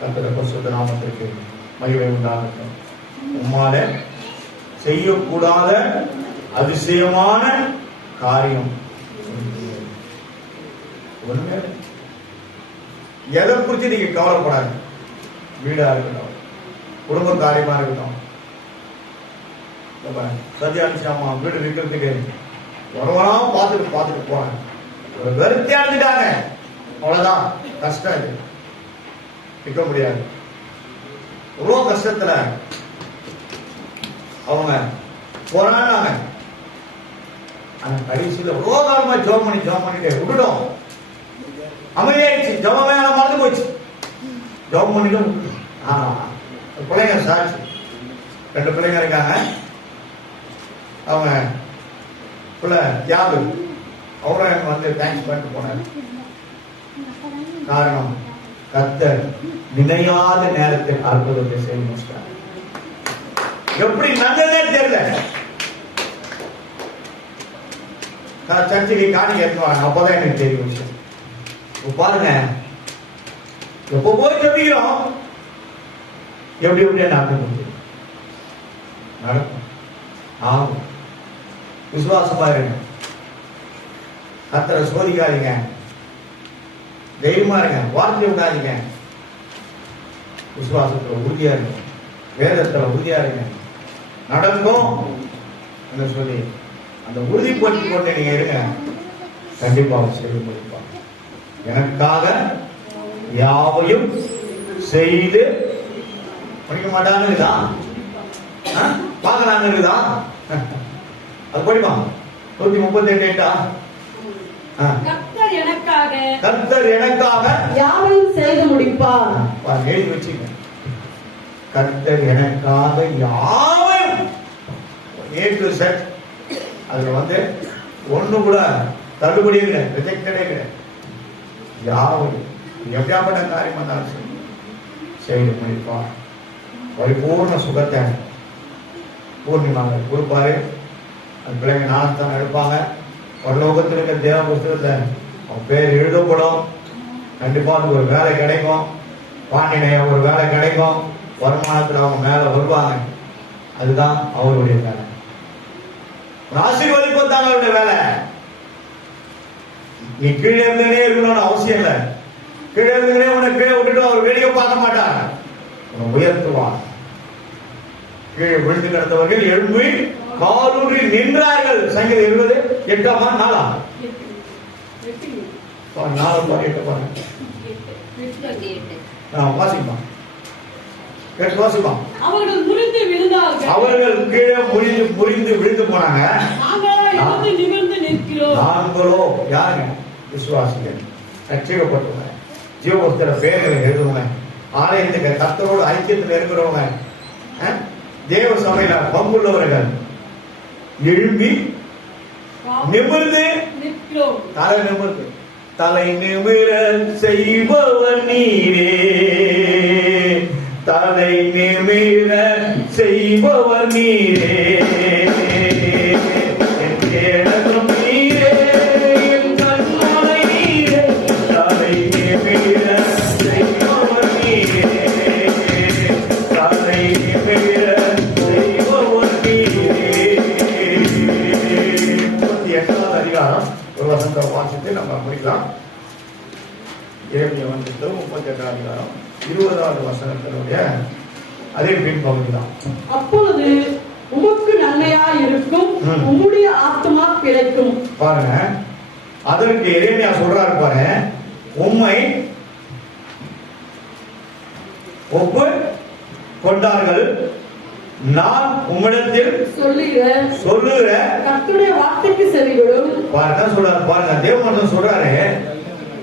கர்த்தர் பரிசுத்த நாமத்திற்கு மகிமை உண்டாகட்டும். உம்மால செய்யக்கூடாத அதிசயமான காரியம் ஒண்ணுமே. எதை குறித்து நீங்க கவலைப்படாது. வீடா இருக்கட்டும், குடும்ப காரியமா இருக்கட்டும். சத்யானிஷாமா வீடு விற்கிறதுக்கு ஒருவனா பார்த்துட்டு போறாங்க. ஒரு வெறுத்தி அடைஞ்சிட்டாங்க. அவ்வளவுதான். கஷ்டம். இது விற்க முடியாது. எவ்வளவு கஷ்டத்துல அவங்க போராடினாங்க. அந்த கடைசியில எவ்வளவு காலமா ஜோம் பண்ணிட்டு விட்டுட்டோம். அமைதியாயிடுச்சு. ஜபம் வேலை மறந்து போச்சு. ஜபம் பண்ணிட்டு ஆமா, பிள்ளைங்க சாட்சி. 2 பிள்ளைங்க இருக்காங்க. அவங்க பிள்ளை தியாகு அவரும் எனக்கு வந்து தேங்க்ஸ் பண்ணிட்டு போனார். காரணம், கர்த்தர் நினையாத நேரத்தில் அற்புதத்தை செய்ய முடிச்சார். எப்படி நடந்ததே தெரியல. சர்ச்சைக்கு காணிக்க எடுத்துவாங்க. அப்பதான் எனக்கு தெரியும் விஷயம். பாருங்க, எப்போ போய் ஜெபிக்கிறோம், எப்படி எப்படியே நடக்கும். ஆகும். விசுவாசமா இருங்க. கர்த்தரை சோதிக்காதீங்க. தைரியமா இருங்க. வார்த்தை விடாதீங்க. விசுவாசத்துல உறுதியா இருங்க. வேதத்துல உறுதியா இருங்க. நடக்கும் என்று சொல்லி அந்த உறுதிப்படுத்திக் கொண்டு நீங்க இருங்க. கண்டிப்பாக செய்து முடிப்பாங்க. எனக்காக யாவையும் செய்து படிக்க மாட்டாங்க. பார்க்கலாங்க இருக்குதா? அது படிப்பா. 138 கர்த்தர் எனக்காக யாவையும் செய்து முடிப்பார். எழுதி வச்சுக்க. கர்த்தர் எனக்காக யாவையும் A to Z. அதுல வந்து ஒண்ணு கூட தள்ளுபடியே கிடையாது, ரிஜெக்டடே கிடையாது. யாவையும் எப்படியாப்பட்ட காரியம் வந்தாலும் செய்து முடிப்பார். பரிபூர்ண சுகத்தை பூர்ணிமாங்க கொடுப்பாரு. அந்த பிள்ளைங்க நாளத்தான் எடுப்பாங்க. பரலோகத்தில் இருக்கிற தேவ புஸ்தகத்துல அவன் பேர் எழுதப்படும். கண்டிப்பா அதுக்கு ஒரு வேலை கிடைக்கும். பாண்டினைய ஒரு வேலை கிடைக்கும். வருமானத்தில் அவங்க மேல வருவாங்க. அதுதான் அவருடைய வேலை. ஆசீர்வதிப்பது தான் அவருடைய வேலை. நீ கீழே இருந்தே இருக்கணும்னு அவசியம் இல்லை. கீழே இருந்தே உன்னை கீழே விட்டுட்டு அவர் வெளியே பார்க்க மாட்டார். உன்னை உயர்த்துவார். கீழே விழுந்து கிடந்தவர்கள் எழும்பி காலூன்றி நின்றார்கள். சங்கீதம் 20:8 4 வாசிப்பான். அவர்கள் முறிந்து விழுந்தார்கள். அவர்கள் கீழே முறிந்து விழுந்து போனாங்க. நாங்களோ யாருங்க? விசுவாசிகள், ரட்சிக்கப்பட்டவங்க, ஜீவபுஸ்தக பேர்களை எழுதுவங்க, ஆலயத்துக்கு கர்த்தரோடு ஐக்கியத்தில் இருக்கிறவங்க, தேவ சபையில பங்குள்ளவர்கள் எழும்பி நிமிர்ந்து தலை நிமிர்ந்து தலை நிமிர செய்பவர் நீரே, தலை நிமிர செய்பவர் நீரே, என் கேடகம் நீரே, என் கண்மலை நீரே, தலை நிமிர செய்பவர் நீரே, தலை நிமிர செய்பவர் நீரே. 38வது அதிகாரம் ஒரு வசனத்தை வாசித்து நம்ம முடிக்கலாம். எரேமியா 38வது அதிகாரம் 20வது வசனத்தினுடைய அதே பின்பகுதி தான். அப்பொழுது உமக்கு நன்மையா இருக்கும், உம்முடைய ஆத்துமா பிழைக்கும். பாருங்க, அதற்கு எரேமியா சொல்றாரு பாருங்க, உம்மை ஒப்பு கொண்டார்கள், நான் உம்மிடத்தில் சொல்லுகிற கர்த்தருடைய வார்த்தைக்கு செவிகொடும். பாருங்க சொல்றாரு, பாருங்க தேவன் சொல்றாரு,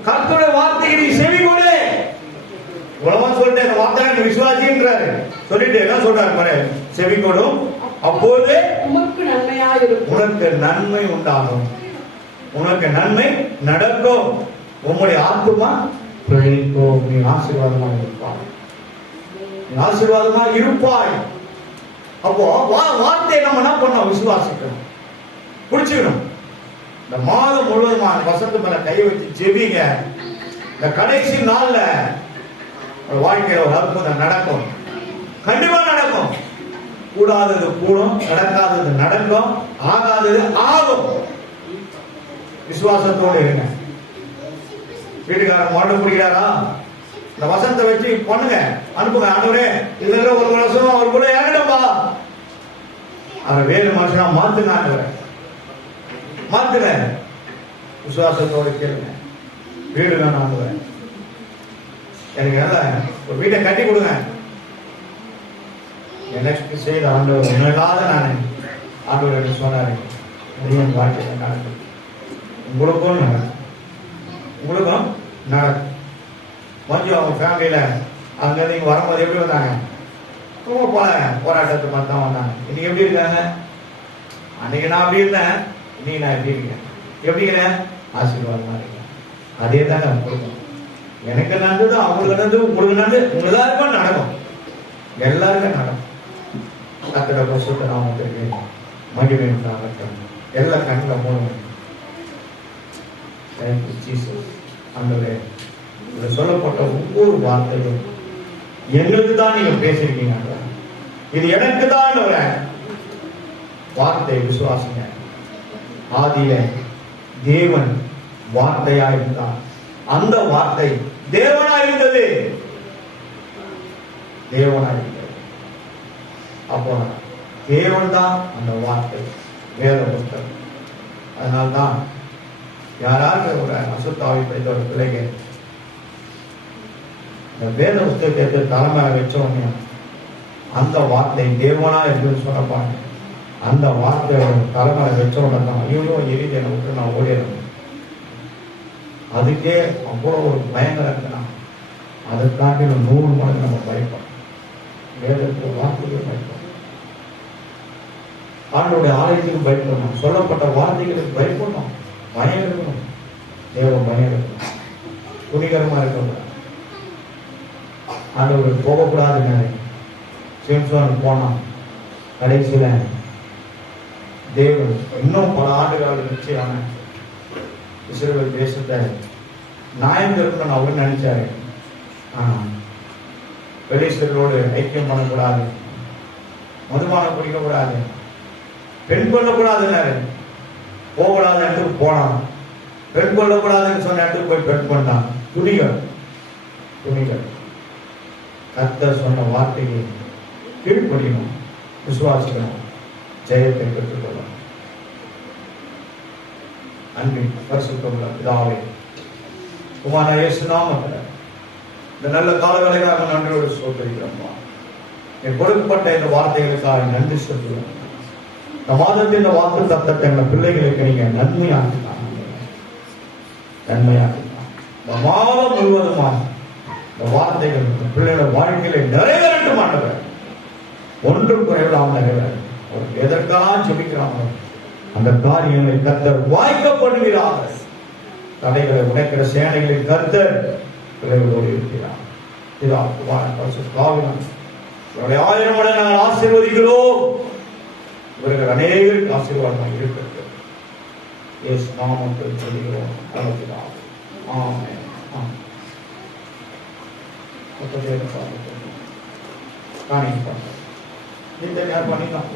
கர்த்தருடைய வார்த்தைக்கு நீ செவி கொடு. உலகமா சொல்லிட்டு அந்த வார்த்தை விசுவாசின்றாரு. சொல்லிட்டு என்ன சொல்றாரு பாரு, செவி கொடும், அப்போது உமக்கு நன்மையா இருக்கும், உனக்கு நன்மை உண்டாகும், உனக்கு நன்மை நடக்கும், உம்முடைய ஆத்துமா பிழைக்கும், நீ ஆசீர்வாதமாக இருப்பாய், நீ ஆசீர்வாதமாக இருப்பாய். அப்போ வார்த்தையை நம்ம என்ன பண்ணோம்? விசுவாசிக்கணும், புடிச்சுக்கணும். இந்த மாதம் முழுவதுமான வசந்த மேல கை வச்சு ஜெபிங்க. இந்த கடைசி நாள்ல வாழ்க்கையில ஒரு அற்புதம் நடக்கும், கண்டிப்பா நடக்கும். கூடாதது கூடும், நடக்காதது நடக்கும், ஆகாதது ஆகும். விசுவாசத்தோடு இருங்க. வீட்டுக்காரர் மாடு பிடிக்கிறாரா? இந்த வசனத்தை வச்சு பண்ணுங்க, அனுப்புங்க. ஆண்டவரே இதுல ஒரு வருஷம் அவர் கூட இறங்கடப்பா, அவர் வேறு மனுஷனா மாத்துங்க, ஆண்டவரே மாத்துங்க. விசுவாசத்தோடு கேளுங்க. வீடு வேணும் ஆண்டவரே, எனக்கு ஒரு வீட்டை கட்டி கொடுங்க. எனக்கு செய்த ஆண்டவர் உண்மையில்லாத நான் ஆண்டவர் என்று சொன்னாரு. என் வாழ்க்கையில் நடக்கும், உங்களுக்கும் நடக்கும், உங்களுக்கும் நடக்கும். கொஞ்சம் அவங்க ஃபேமிலியில அங்க நீங்க வரும்போது எப்படி வந்தாங்க? ரொம்ப போராட்டத்தை மாதிரி தான் வந்தாங்க. இன்னைக்கு எப்படி இருக்காங்க? அன்னைக்கு நான் அப்படி இருந்தேன், இன்னைக்கு நான் எப்படி இருக்கேன்? எப்படிங்க? ஆசீர்வாதமா இருக்கேன். அதே தான் நான் கொடுக்கணும். எனக்கு நடந்தது அவங்களுக்கு நடந்தது உங்களுக்கு நடந்தது உங்க எல்லாருக்கும் நடக்கும். எல்லாருக்கும் நடக்கும். கர்த்தருடைய பரிசுத்த நாமத்திற்கு மகிமை உண்டாகட்டும். எல்லா கண்களை மூடுங்க. Thank you, Jesus. ஆண்டவரே, இதுல சொல்லப்பட்ட ஒவ்வொரு வார்த்தையும் எங்களுக்கு தான் நீங்க பேசிருக்கீங்க. இது எனக்கு தான் ஒரு வார்த்தை. விசுவாசிங்க. ஆதியில தேவன் வார்த்தையா இருந்தார். அந்த வார்த்தை தேவனா இருந்தது. தேவனா இருந்தது. அப்போ தேவன் தான் அந்த வார்த்தை, வேத புத்தகம். அதனால்தான் யாராவது ஒரு அசுத்தாவி படித்த ஒரு பிள்ளைங்க இந்த வேத புத்தகத்தை தலைமையில வச்சோன்னு அந்த வார்த்தை தேவனா இருக்குன்னு சொல்லப்பாங்க. அந்த வார்த்தை தலைமையில வச்சோன்னு தான் ஐயோ எரிதை விட்டு நான் ஓடிடுறேன். அதுக்கே அவ்வளோ ஒரு பயங்கரம் இருக்குன்னா அதுக்காண்டி 100 மடங்கு நம்ம பயப்படும். வேதத்துக்கு வார்த்தைக்கு பயப்படும். ஆண்டோடைய ஆலயத்துக்கு பயப்படணும். சொல்லப்பட்ட வார்த்தைகளுக்கு பயப்படணும். பயம் இருக்கணும். தேவ பயம் இருக்கணும். துணிகரமா இருக்கக்கூடாது. ஆண்டவர் போகக்கூடாதுங்க. சிம்சோன் போனான். கடைசியில தேவன் இன்னும் பல ஆண்டுகள் நிச்சயமான இஸ்ரவேல் தேசத்தை நியாயம் இருக்கணும்னு அவர் நினைச்சாரு. பெலிஸ்தரோடு ஐக்கியம் பண்ணக்கூடாது, மதுபானம் குடிக்கக்கூடாது, பெண் கொள்ளக்கூடாதுன்னாரு. போகக்கூடாத இடத்துக்கு போனான். பெண் கொள்ளக்கூடாதுன்னு சொன்ன இடத்துக்கு போய் பெண் பண்ணான். துணிகள் கர்த்தர் சொன்ன வார்த்தையை கீழ்ப்படியணும், விசுவாசிக்கணும், ஜெயத்தை பெற்றுக்கொள்ளணும். அன்பின் பரிசுத்தமுள்ள பிதாவே, குமாரனாகிய இயேசு நாமத்தில் இந்த நல்ல காலவேளைக்காக நன்றியோடு ஸ்தோத்திரிக்கிறோம். என் கொடுக்கப்பட்ட இந்த வார்த்தைகளுக்காக நன்றி சொல்கிறோம். இந்த மாதத்தில் இந்த வாக்கு தத்தத்தை எங்கள் பிள்ளைகளுக்கு நீங்க நன்மையாக்கிட்டாங்க. இந்த மாதம் முழுவதுமாக இந்த வார்த்தைகள் இந்த பிள்ளைகளோட வாழ்க்கையில நிறைவேறட்டும். ஆண்டவர் ஒன்றும் குறைவில்லாமல் நிறைவேறும். எதற்காக ஜெபிக்கிறாங்க அந்த காரியங்களை கர்த்தர் வாய்க்க பண்ணுகிறார்கள். தடைகளை உடைக்கிற சேனைகளின் கர்த்தர் பிள்ளைகளோடு இருக்கிறார். இவருடைய 1000 மடங்கு நாங்கள் ஆசீர்வதிக்கிறோம். இவர்கள் அநேகருக்கு ஆசீர்வாதமாக இருக்கிறது. இயேசு நாமத்தில் சொல்கிறோம். ஆமென். இந்த நேரம் பண்ணிக்கலாம்.